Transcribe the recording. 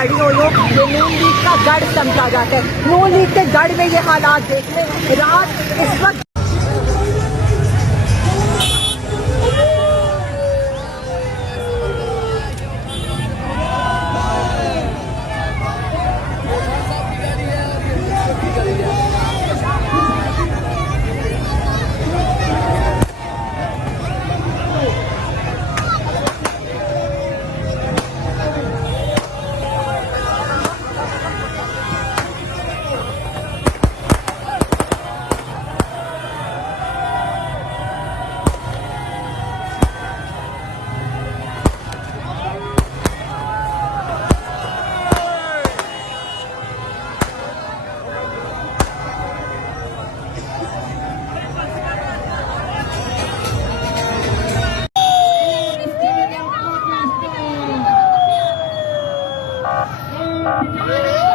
खड़ी हुई हूँ। ये नून लीग का गढ़ समझा जाता है। नून लीग के गढ़ में ये हालात देखने रात इस वक्त Yeah.